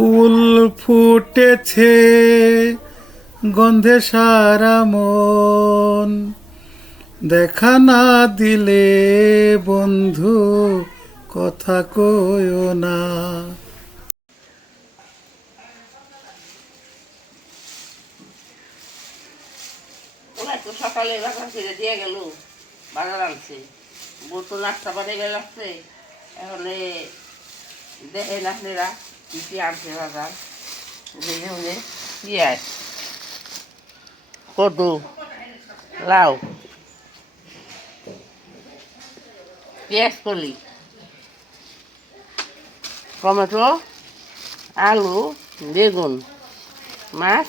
ফুল ফুটেছে, গন্ধে সারা মন। দেখা না দিলে বন্ধু, কথা কইও না। সকালে বাজার করে দিয়ে গেল, বাজার আনছে। বোতল নাস্তা গেল আসছে এখন দেখে নাচনেরা কি কি আনছে বাজার উনি পেঁয়াজ কদু লাউ। পেঁয়াজ কলি। টমেটো আলু বেগুন মাছ।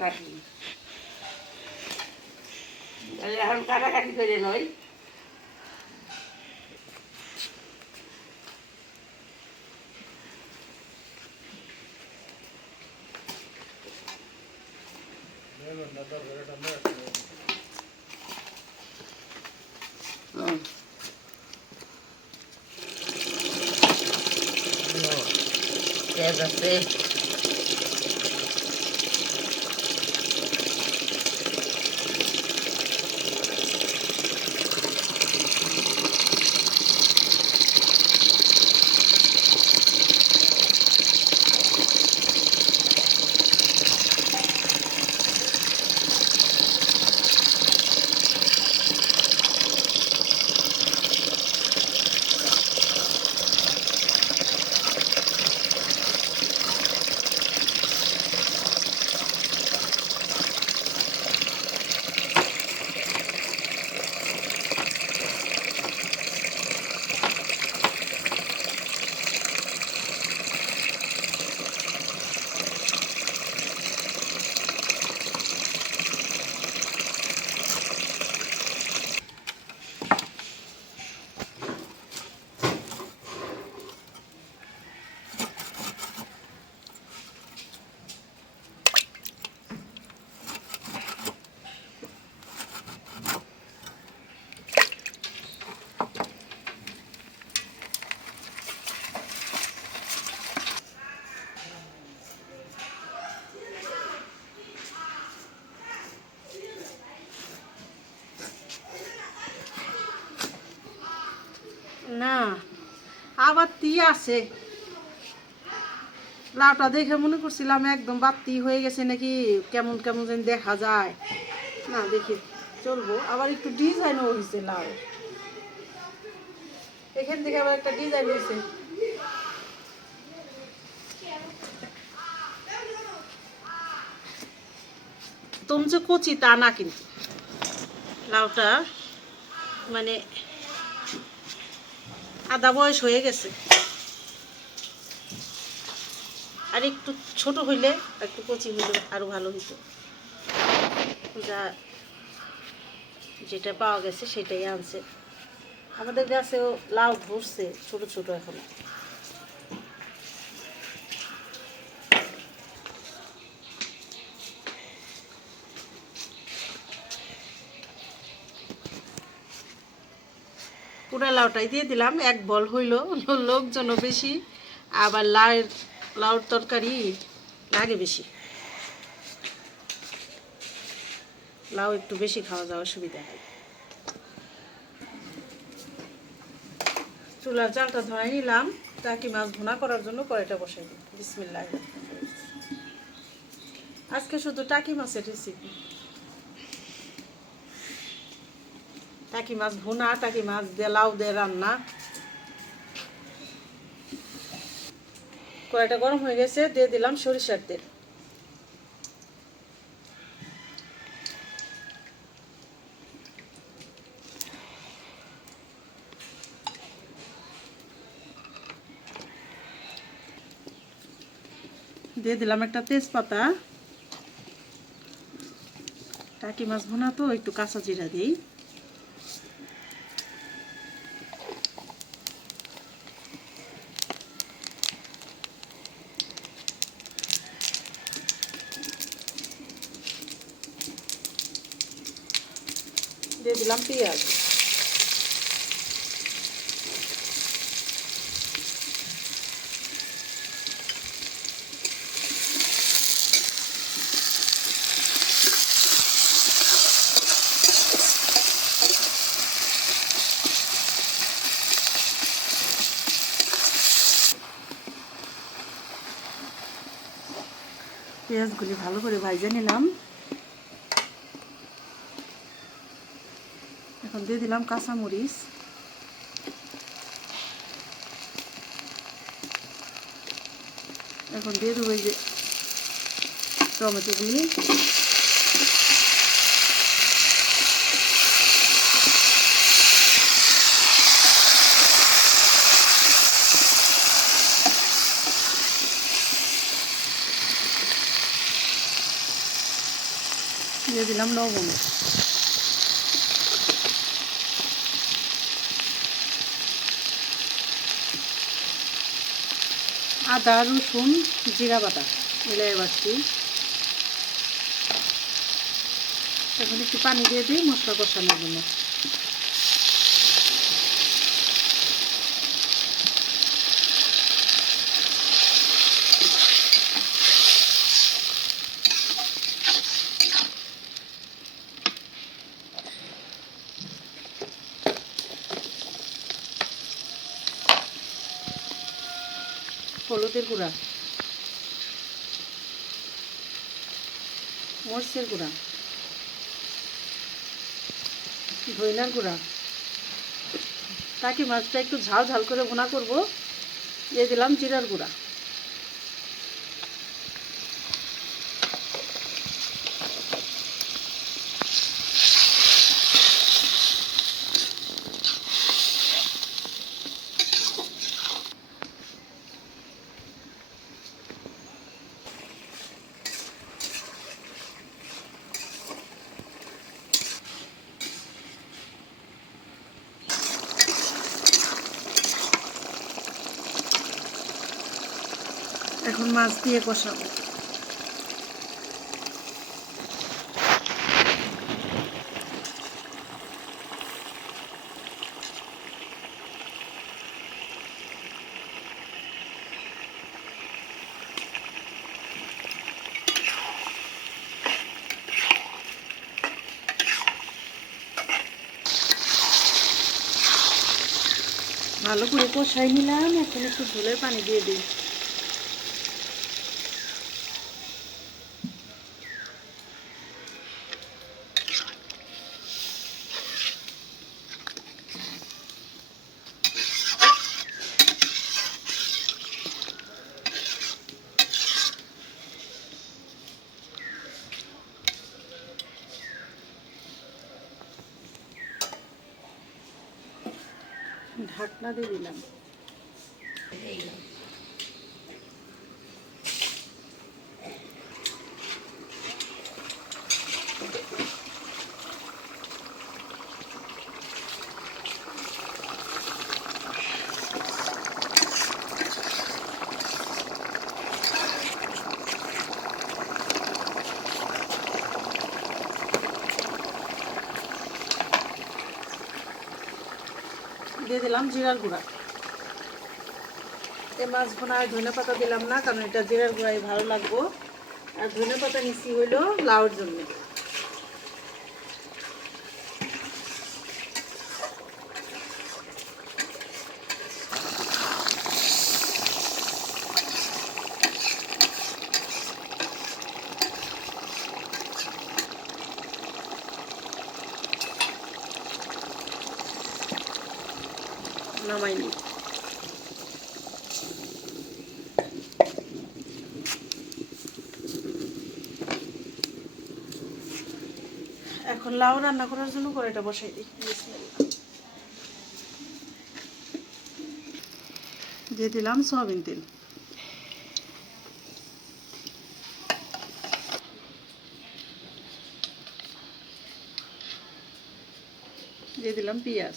থাকি তাহলে এখন কাটাকাটি করে হুম। পেঁয়াজ আছে। না, আবার তি আছে। লাউটা দেখে মনে করছিলাম একদম বাত্তি হয়ে গেছে নাকি কেমন কেমন যেন দেখা যায়। না, দেখি, চলবো। আবার একটু ডিজাইনও হয়েছে লাউ। এখান থেকে আবার একটা ডিজাইন হয়েছে তুমি যে কচি তা না কিন্তু। লাউটা মানে আধা বয়স হয়ে গেছে। আর একটু ছোট হইলে একটু কচি হইলে আরও ভালো হইতো। যা যেটা পাওয়া গেছে সেটাই আনছে। আমাদের গাছেও লাউ ভরছে ছোট ছোট এখন। পুরা লাউটাই দিয়ে দিলাম। এক বল হইল লোকজনও বেশি, আবার লাউয়ের লাউর তরকারি লাগে বেশি। লাউ একটু বেশি খাওয়া যাওয়ার সুবিধা হয়। চুলার জালটা ধরাই নিলাম। টাকি মাছ ভুনা করার জন্য কড়াইটা বসাই দিই বিসমিল্লাহ আজকে শুধু টাকি মাছের রেসিপি টাকি মাছ ভুনা টাকি মাছ দেলাও লাউ রান্না। কড়াইটা গরম হয়ে গেছে, দিয়ে দিলাম সরিষার তেল। দিয়ে দিলাম একটা তেজপাতা। টাকি মাছ ভুনা তো, একটু কাঁচা জিরা দিই। পেঁয়াজগুলি ভালো করে ভাজে নিলাম। এখন দিয়ে দিলাম কাঁচামরিচ। এখন দিয়ে দেবো যে টমেটোগুলি দিলাম লবণ। আদা, রসুন, জিরা বাটা মিলাই বাটছি এখন একটু পানি দিয়ে দিই মশলা কষানোর জন্য। হলুদের গুঁড়া। মরিচের গুঁড়া। ধইনার গুঁড়া। তাকে মাছটা একটু ঝাল ঝাল করে ভোনা করব। দিয়ে দিলাম জিরার গুঁড়া। এখন মাছ দিয়ে কষাবো। ভালো করে কষাই নিলাম এখন একটু ঝোলের পানি দিয়ে দিই। দিয়ে দিলাম। দিলাম জিরার গুঁড়া। এই মাছ আর ধনে পাতা দিলাম না, কারণ এটা জিরার গুঁড়াই ভালো লাগবো। আর ধনে পাতা নিচি হইল লাউর জন্য। নামাইনি। এখন লাউ রান্না করার জন্য কড়াইটা বসাই দিই। দিয়ে দিলাম সয়াবিন তেল। দিয়ে দিলাম পেঁয়াজ।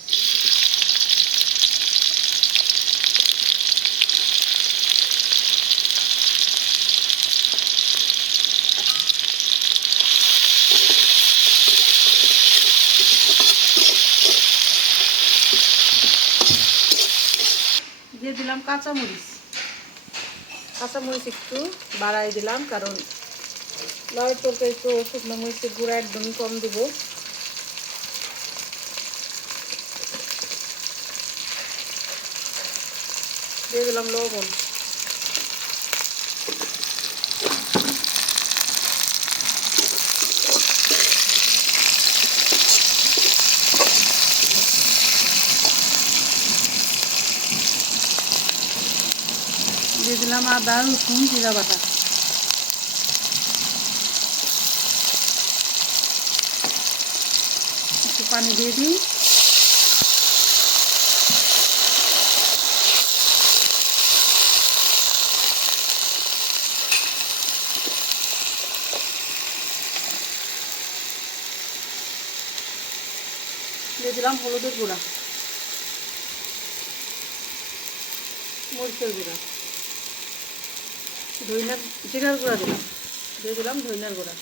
দিলাম কাঁচামরিচ। কাঁচামরিচ একটু বাড়াই দিলাম, কারণ লয় চলতে একটু শুকনো মরিচের গুঁড়া একদমই কম দেব। দিয়ে দিলাম লবণ। দিয়ে দিলাম আদা, রসুন, জিরা বাটা। একটু পানি দিয়ে দিই। দিলাম হলুদের গুঁড়া। মরিচের গুঁড়া। ধইনার জিরার গুঁড়া দিলাম। দিয়ে দিলাম ধইনার গুঁড়া।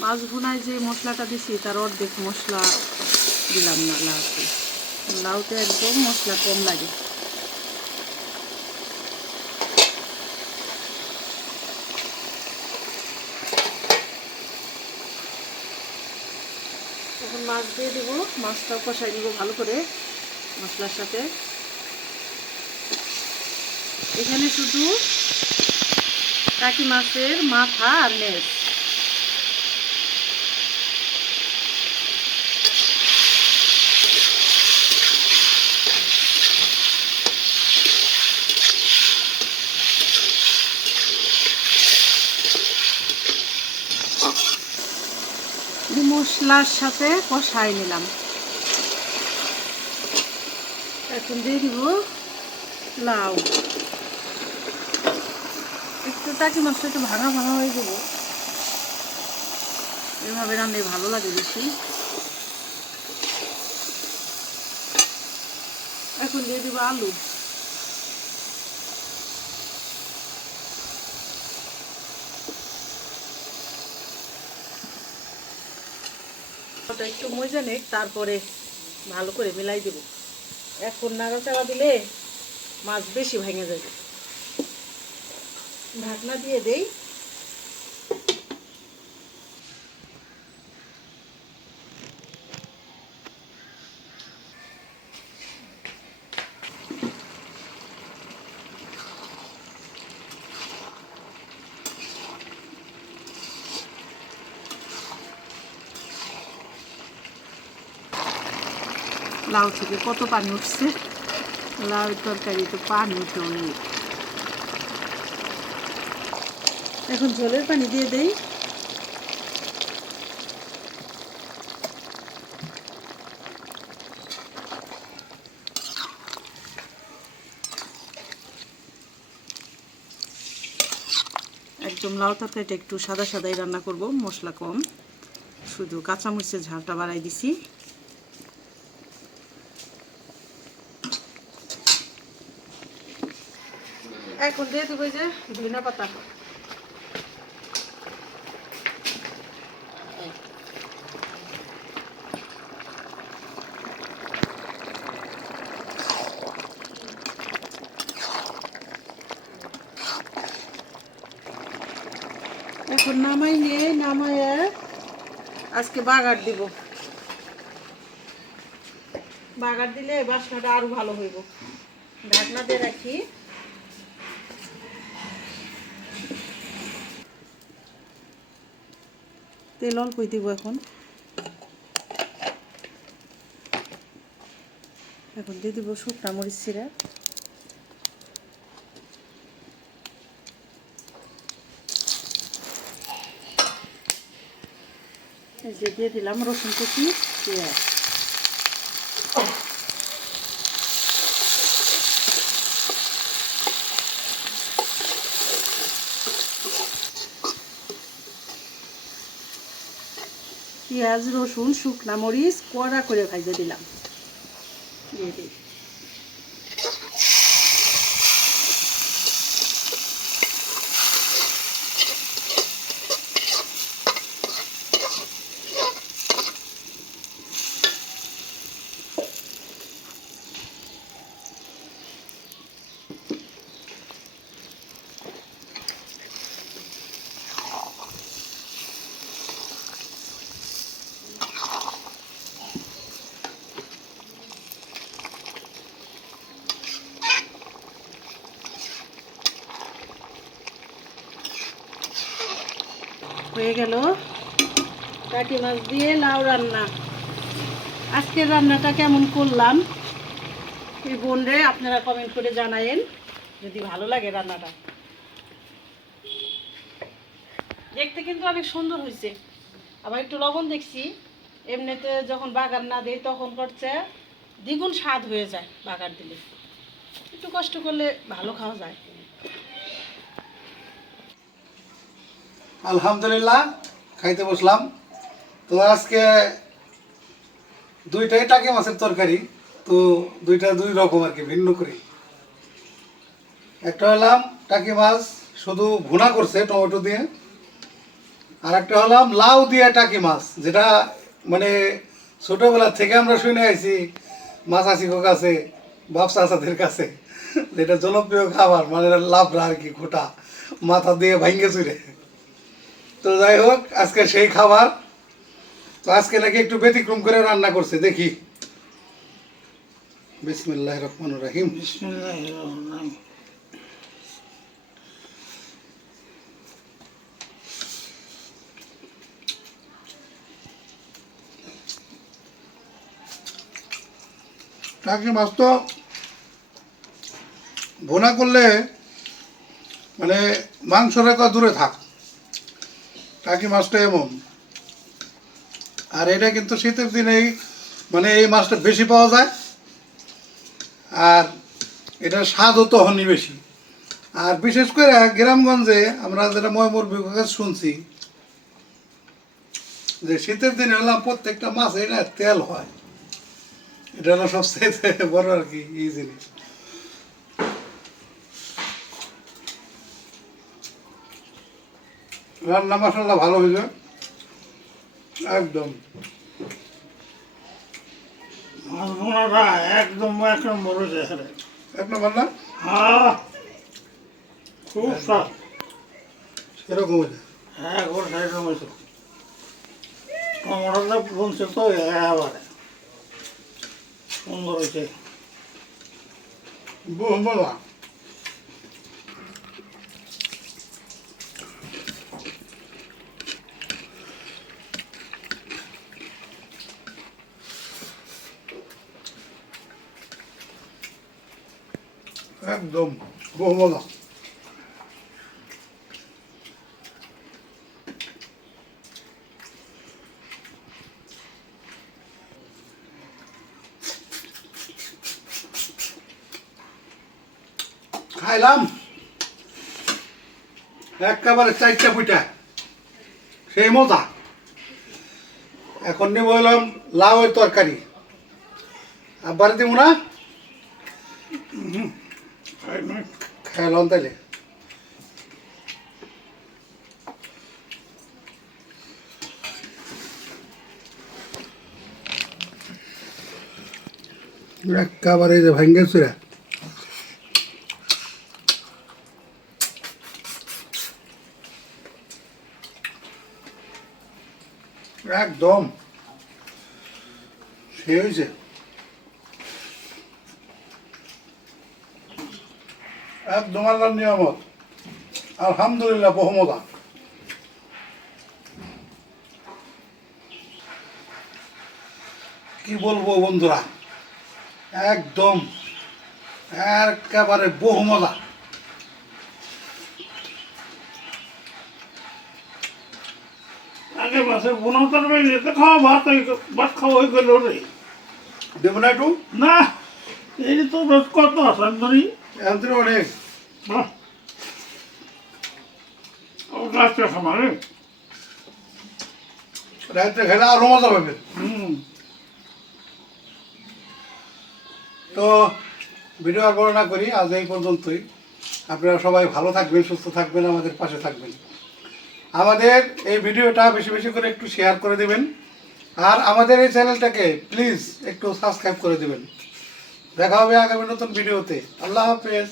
মাছ ভুনায় যে মশলাটা দিছি, তার অর্ধেক মশলা দিলাম না, লাউতে। লাউতে একদম মশলা কম লাগে এখন মাছ দিয়ে দেব। মাছটা কষাই নিব ভালো করে, মশলার সাথে। এখানে শুধু কাকি মাছের মাথা আর নেস এই মশলার সাথে কষাই নিলাম। এখন দিয়ে দিব লাউ। একটু টাকি মাছটা একটু ভাঙা ভাঙা হয়ে যাব। এভাবে রান্নাই ভালো লাগে বেশি। এখন দিয়ে দিব আলু। ওটা একটু মজা নেক, তারপরে ভালো করে মিলাই দেব। এখন নাড়া নাড়াচাড়া দিলে মাছ বেশি ভেঙে যাবে। ঢাকনা দিয়ে দেই। লাউ থেকে কত পানি উঠছে? লাউ তরকারিতে পানি উঠে অনেক। এখন ঝোলের পানি দিয়ে দেই। একদম লাউ তরকারিটা একটু সাদা সাদাই রান্না করব, মশলা কম। শুধু কাঁচামরিচের ঝালটা বাড়াই দিছি। এখন দিয়ে যে ধনিয়া পাতা। এখন নামাই নিয়ে নামায় আজকে বাগার দিব। বাগার দিলে বাসনাটা আরও ভালো হইব। ঢাকনা দিয়ে রাখি। তেল অল্পই দিব এখন? এখন দিয়ে দিব শুকনা মরিচ চিরা দিয়ে দিলাম রসুন কুচি, পেঁয়াজ। পেঁয়াজ রসুন শুকনা মরিচ কড়া করে ভাজে দিলাম। দিয়ে দিই। হয়ে গেল। কাটি মাছ দিয়ে লাউ রান্না। আজকের রান্নাটা কেমন করলাম? এই বোনরে আপনারা কমেন্ট করে জানায়েন, যদি ভালো লাগে রান্নাটা। দেখতে কিন্তু অনেক সুন্দর হয়েছে। আবার একটু লবণ দেখছি। এমনিতে যখন বাগান না দেয় তখন করছে দ্বিগুণ স্বাদ হয়ে যায় বাগান দিলে। একটু কষ্ট করলে ভালো খাওয়া যায়। আলহামদুলিল্লাহ, খাইতে বসলাম। তো আজকে দুইটাই টাকি মাছের তরকারি, তো দুইটা দুই রকম আর কি, ভিন্ন করে। একটা হলাম টাকি মাছ, শুধু ভুনা করছে টমেটো দিয়ে। আর একটা হলাম লাউ দিয়ে টাকি মাছ, যেটা মানে ছোটবেলা থেকে আমরা শুনে আইছি, মাছ আসিকো কাছে বাপসা আসাদের কাছে। যেটা জনপ্রিয় খাবার মানে লাভরা আর কি, গোটা মাথা দিয়ে ভাঙ্গে চুরে। তো যাই হোক আজকে সেই খাবার। তো আজকে নাকি একটু ব্যতিক্রম করে রান্না করছে দেখি। বিসমিল্লাহ রহমান রাহিম। টাকি মাছ তো ভোনা করলে মানে মাংস রেখা দূরে থাক। টাকি মাছটা এমন। আর এটা কিন্তু শীতের দিনেই মানে এই মাছটা বেশি পাওয়া যায়। আর এটার স্বাদও তখনই বেশি। আর বিশেষ করে গ্রামগঞ্জে আমরা যেটা ময়মুর বিভাগে শুনছি, যে শীতের দিনে হলাম প্রত্যেকটা মাছ এটা তেল হয়। এটা হলো সবচেয়ে বড় আর কি, এই জিনিস। রান্না মশলা ভালো হয়েছে একদম। মাছ ভোনাটা একদম এক নম্বর হয়েছে এখানে এক নম্বর না? হ্যাঁ। খুব স্বাদ। সেরকম হয়েছে টমাটোটা বলছে তো সুন্দর হয়েছে বহু বলা একদম বহু বলা খাইলাম। একেবারে চারটা পিঠা। সেই মজা। এখন নিয়ে বললাম লাউয়ের তরকারি। আর বাড়িতে মুনা খাইলাম তাইলে। একেবারে যে ভাঙ্গে চুরা একদম। সে হয়েছে একদম আল্লাহ নিয়ামত। আলহামদুলিল্লাহ বহুমতা কি বলব বন্ধুরা? একদম একেবারে বহু মজা আগে মাছের বোনা তরকারি নিতে খাওয়া ভাত ভাত খাওয়া হয়ে গেল রে। দেবো না একটু? না এই তো রোজ কত আসান ধরি। এমন অনেক বাহ ও গাছটা খামারে রাত্রে খেলে আরও মজা হুম তো ভিডিও আর বড় না করি আজ এই পর্যন্তই। আপনারা সবাই ভালো থাকবেন সুস্থ থাকবেন আমাদের পাশে থাকবেন। আমাদের এই ভিডিওটা বেশি বেশি করে একটু শেয়ার করে দেবেন। আর আমাদের এই চ্যানেলটাকে প্লিজ একটু সাবস্ক্রাইব করে দেবেন। দেখা হবে আগামী নতুন ভিডিওতে। আল্লাহ হাফেজ।